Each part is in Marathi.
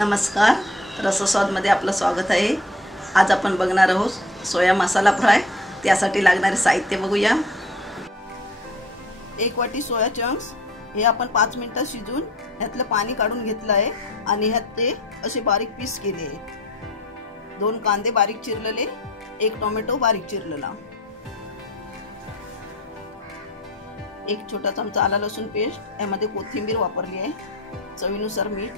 नमस्कार, रसस्वादमध्ये आपलं स्वागत आहे। आज आपण बघणार आहोत सोया मसाला फ्राय। त्यासाठी लागणारे साहित्य बघूया। 1 वाटी सोया चंक्स हे आपण 5 मिनिटं शिजवून यातलं पाणी काढून घेतलं आहे आणि ह्यात ते असे बारीक पीस केले आहेत। 2 कांदे बारीक चिरलेले, 1 टोमॅटो बारीक चिरलेला, 1 छोटा चमचा आला लसूण पेस्ट, यामध्ये कोथिंबीर वापरली आहे, चवीनुसार मीठ,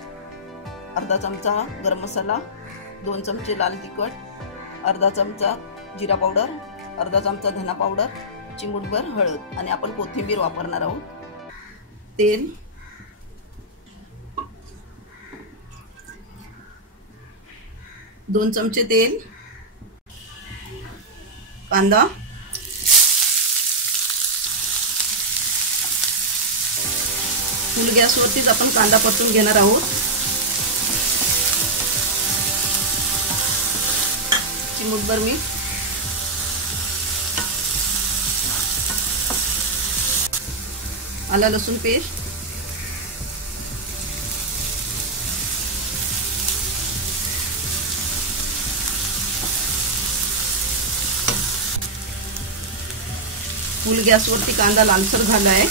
अर्धा चमचा गरम मसाला, 2 चमचे लाल तिखट, अर्धा चमचा जिरा पावडर, अर्धा चमचा धना पावडर, चिमूटभर हळद आणि आपण कोथिंबीर वापरणार आहोत। तेल, दोन चमचे तेल, कांदा, फुल गॅसवरतीच आपण कांदा परतून घेणार आहोत। चिमूटभर मीठ, आला लसूण पेस्ट, फुल गॅसवरती कांदा लालसर झाला आहे।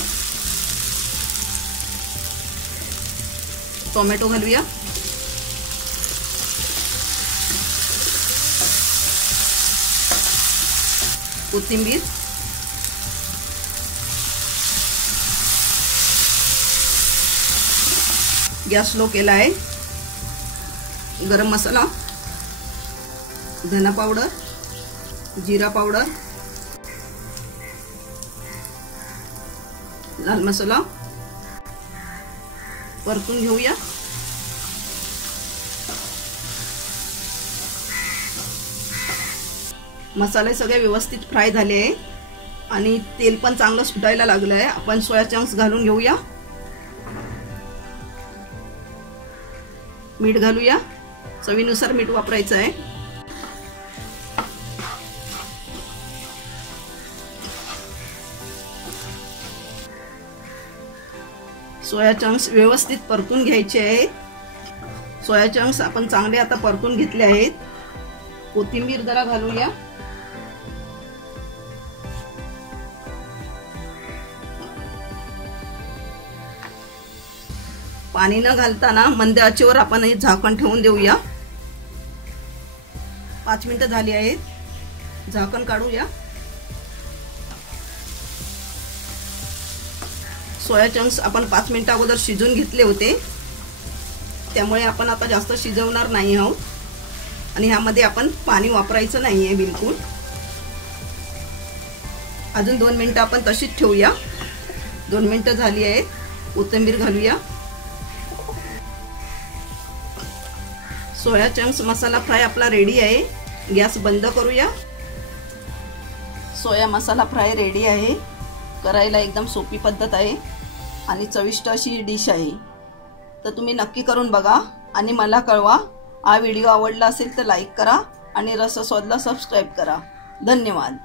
टोमॅटो घालूया, कोथिंबीर, गॅस स्लो केला आहे। गरम मसाला, धना पावडर, जिरा पावडर, लाल मसाला परतून घेऊया। मसाले सगळे व्यवस्थित फ्राय झाले आहे आणि तेल पण चांगलं सुटायला लागलं आहे। आपण सोया चंक्स घालून घेऊया, मीठ घालूया, चवीनुसार मीठ वापरायचं आहे। सोया चंक्स व्यवस्थित परतून घ्यायचे आहेत। सोया चंक्स आपण चांगले आता परतून घेतले आहेत। कोथिंबीर जरा घालूया, पाणी न घालताना मंद आचेवर आपण हे झाकण ठेवून देऊया। 5 मिनिटं झाली आहेत, झाकण काढूया। सोया चंक्स आपण 5 मिनिटं अगोदर शिजवून घेतले होते, त्यामुळे आपण आता जास्त शिजवणार नाही आहोत आणि ह्यामध्ये आपण पाणी वापरायचं नाहीये बिलकुल। अजून 2 मिनिटं आपण तशीच ठेवूया। 2 मिनिटं झाली आहेत, कोथिंबीर घालूया। सोया चंक्स मसाला फ्राय आपला रेडी आहे। गॅस बंद करूया। सोया मसाला फ्राय रेडी आहे। करायला एकदम सोपी पद्धत आहे आणि चविष्ट अशी डिश आहे। तर तुम्ही नक्की करून बघा आणि मला कळवा। हा व्हिडिओ आवडला असेल तर लाईक करा आणि रसस्वादला सबस्क्राइब करा। धन्यवाद।